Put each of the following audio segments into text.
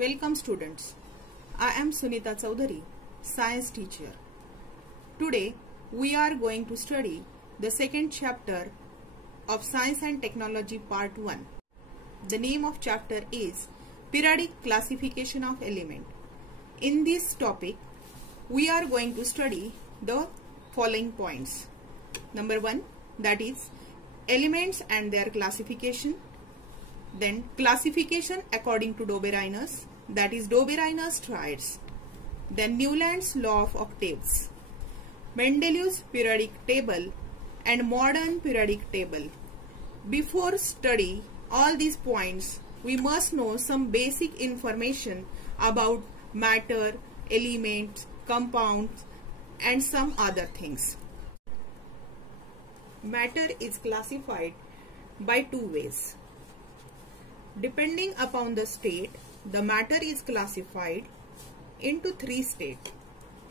Welcome students. I am Sunita Chaudhary, science teacher. Today we are going to study the second chapter of Science and Technology Part 1. The name of chapter is Periodic Classification of Element. In this topic we are going to study the following points. Number 1, that is elements and their classification. Then classification according to Dobereiner, that is Dobereiner's triads. Then Newland's law of octaves, Mendeleev's periodic table and modern periodic table. Before study all these points, we must know some basic information about matter, elements, compounds and some other things. Matter is classified by two ways. Depending upon the state, the matter is classified into three states: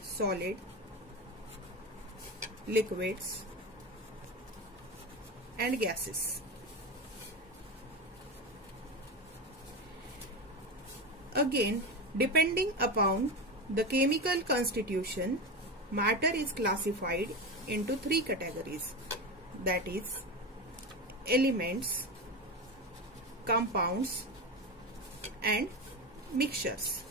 solid, liquids and gases. Again, depending upon the chemical constitution, matter is classified into three categories, that is elements, compounds and mixtures.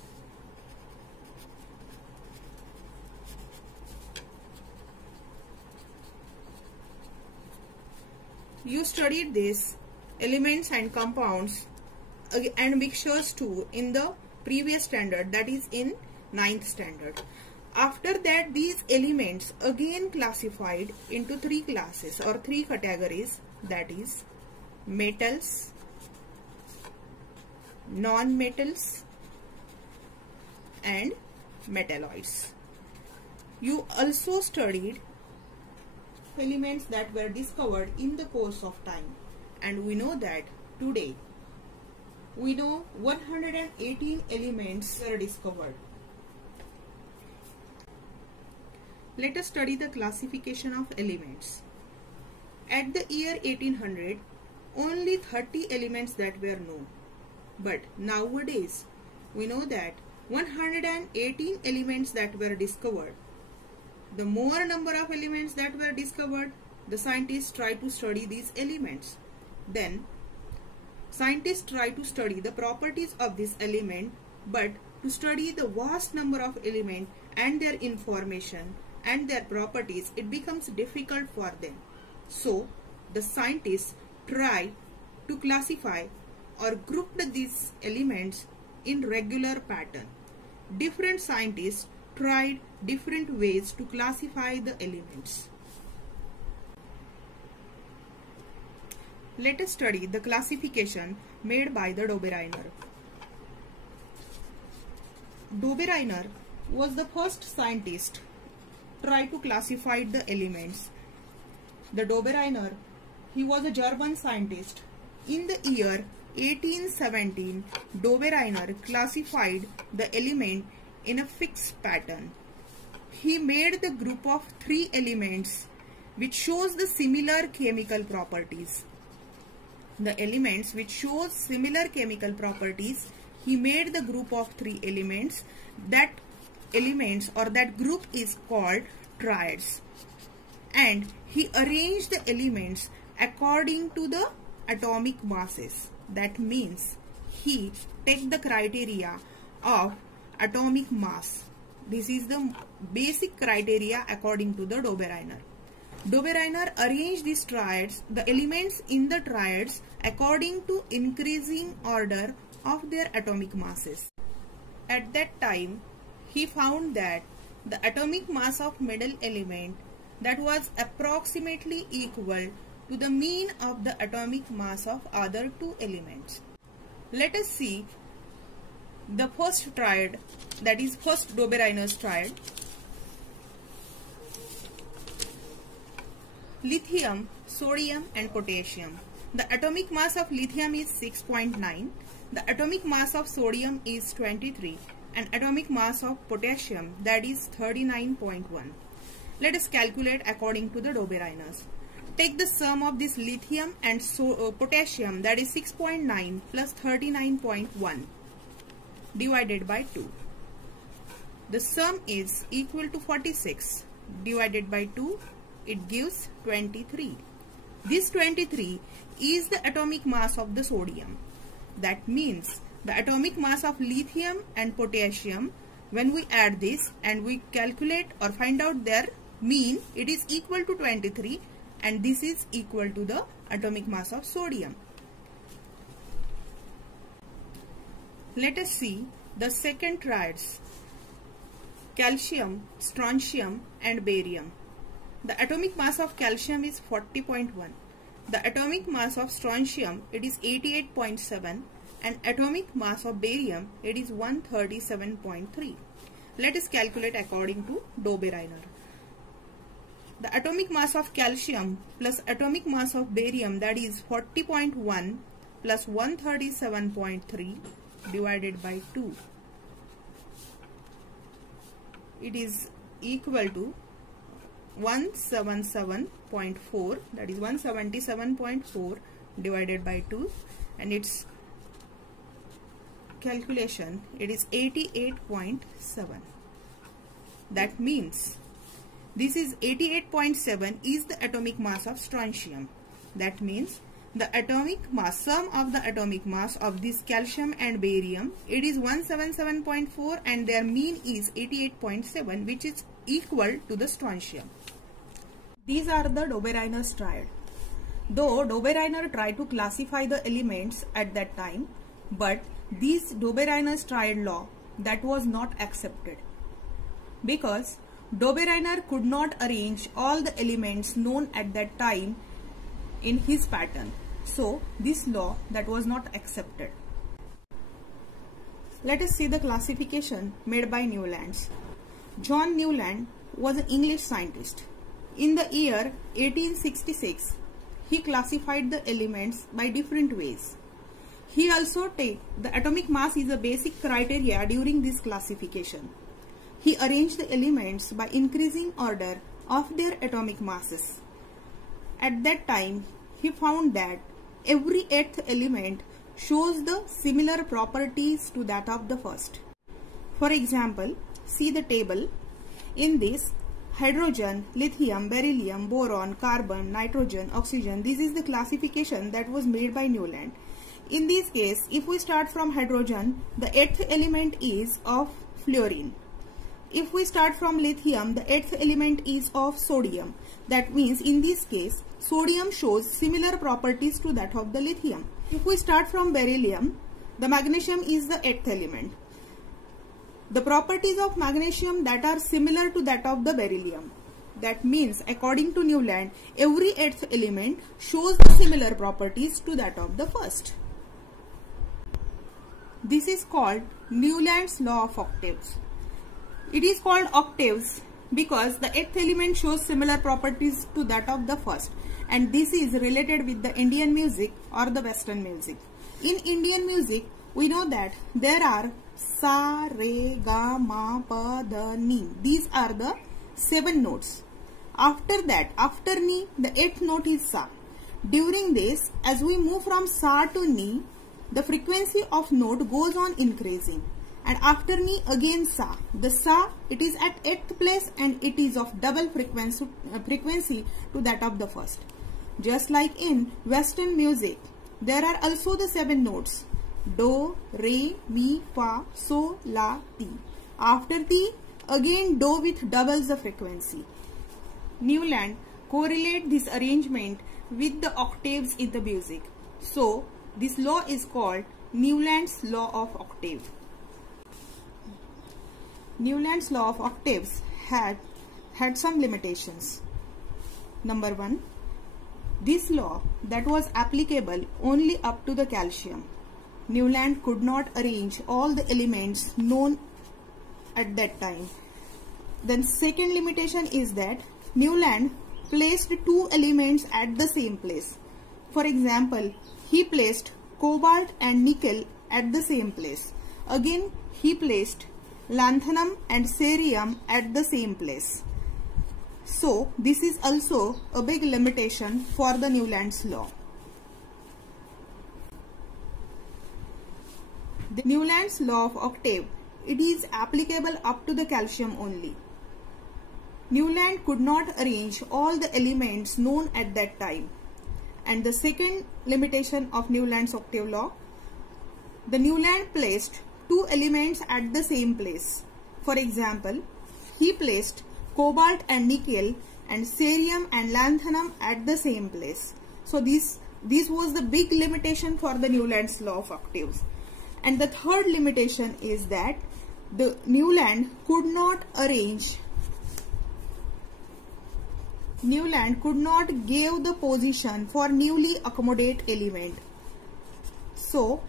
You studied this elements and compounds and mixtures too in the previous standard, that is in 9th standard. After that, these elements again classified into three classes or three categories, that is metals, non-metals and metalloids. You also studied elements that were discovered in the course of time, and we know that today we know 118 elements were discovered. Let us study the classification of elements. At the year 1800, only 30 elements that were known. But nowadays, we know that 118 elements that were discovered. The more number of elements that were discovered, the scientists try to study these elements. Then, scientists try to study the properties of this element, but to study the vast number of elements and their information and their properties, it becomes difficult for them. So, the scientists try to classify or grouped these elements in regular pattern. Different scientists tried different ways to classify the elements. Let us study the classification made by the Dobereiner. Dobereiner was the first scientist try to classify the elements. The Dobereiner, he was a German scientist. In the year 1817, Dobereiner classified the element in a fixed pattern. He made the group of three elements which shows the similar chemical properties. The elements which shows similar chemical properties, he made the group of three elements. That elements or that group is called triads. And he arranged the elements according to the atomic masses. That means he take the criteria of atomic mass. This is the basic criteria according to the Dobereiner. Dobereiner arranged these triads, the elements in the triads, according to increasing order of their atomic masses. At that time, he found that the atomic mass of middle element that was approximately equal to the mean of the atomic mass of other two elements. Let us see the first triad, that is first Dobereiner's triad. Lithium, sodium and potassium. The atomic mass of lithium is 6.9, the atomic mass of sodium is 23 and atomic mass of potassium, that is 39.1. Let us calculate according to the Dobereiner's. Take the sum of this lithium and potassium, that is 6.9 plus 39.1. divided by 2. The sum is equal to 46 divided by 2. It gives 23. This 23 is the atomic mass of the sodium. That means the atomic mass of lithium and potassium, when we add this and we calculate or find out their mean, it is equal to 23, and this is equal to the atomic mass of sodium. Let us see the second triads: calcium, strontium and barium. The atomic mass of calcium is 40.1. The atomic mass of strontium, it is 88.7, and atomic mass of barium, it is 137.3. Let us calculate according to Dobereiner. The atomic mass of calcium plus atomic mass of barium, that is 40.1 plus 137.3 divided by 2. It is equal to 177.4, that is 177.4 divided by 2, and its calculation, it is 88.7. That means this is 88.7 is the atomic mass of strontium. That means the atomic mass, sum of the atomic mass of this calcium and barium, it is 177.4, and their mean is 88.7, which is equal to the strontium. These are the Dobereiner's triad. Though Dobereiner tried to classify the elements at that time, but this Dobereiner's triad law, that was not accepted, because Dobereiner could not arrange all the elements known at that time in his pattern. So this law, that was not accepted. Let us see the classification made by Newlands. John Newland was an English scientist. In the year 1866, he classified the elements by different ways. He also take the atomic mass is a basic criteria during this classification. He arranged the elements by increasing order of their atomic masses. At that time, he found that every 8th element shows the similar properties to that of the first. For example, see the table. In this, hydrogen, lithium, beryllium, boron, carbon, nitrogen, oxygen, this is the classification that was made by Newland. In this case, if we start from hydrogen, the 8th element is of fluorine. If we start from lithium, the 8th element is of sodium. That means in this case, sodium shows similar properties to that of the lithium. If we start from beryllium, the magnesium is the 8th element. The properties of magnesium that are similar to that of the beryllium. That means according to Newland, every 8th element shows the similar properties to that of the first. This is called Newland's law of octaves. It is called octaves because the 8th element shows similar properties to that of the first, and this is related with the Indian music or the Western music. In Indian music, we know that there are sa, re, ga, ma, pa, da, ni. These are the 7 notes. After that, after ni, the 8th note is sa. During this, as we move from sa to ni, the frequency of note goes on increasing. And after ni again sa. The sa, it is at 8th place and it is of double frequency to that of the first. Just like in Western music, there are also the 7 notes. Do, re, mi, fa, so, la, ti. After ti, again do with doubles the frequency. Newland correlate this arrangement with the octaves in the music. So, this law is called Newland's law of octave. Newland's law of octaves had some limitations. Number 1, this law that was applicable only up to the calcium. Newland could not arrange all the elements known at that time. Then second limitation is that Newland placed 2 elements at the same place. For example, he placed cobalt and nickel at the same place. Again, he placed lanthanum and cerium at the same place. So, this is also a big limitation for the Newland's law. The Newland's law of octave, it is applicable up to the calcium only. Newland could not arrange all the elements known at that time. And the second limitation of Newland's octave law, the Newland placed two elements at the same place. For example, he placed cobalt and nickel and cerium and lanthanum at the same place. So this was the big limitation for the Newland's law of octaves. And the third limitation is that the Newland could not give the position for newly accommodated element. So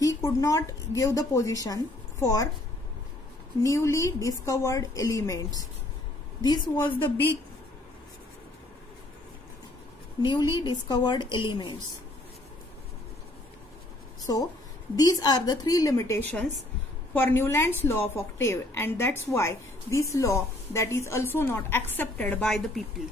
he could not give the position for newly discovered elements. This was the big newly discovered elements. So these are the three limitations for Newland's law of octave, and that's why this law that is also not accepted by the people.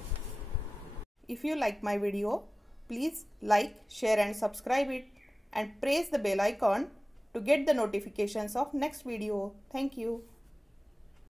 If you like my video, please like, share and subscribe it, and press the bell icon to get the notifications of next video. Thank you.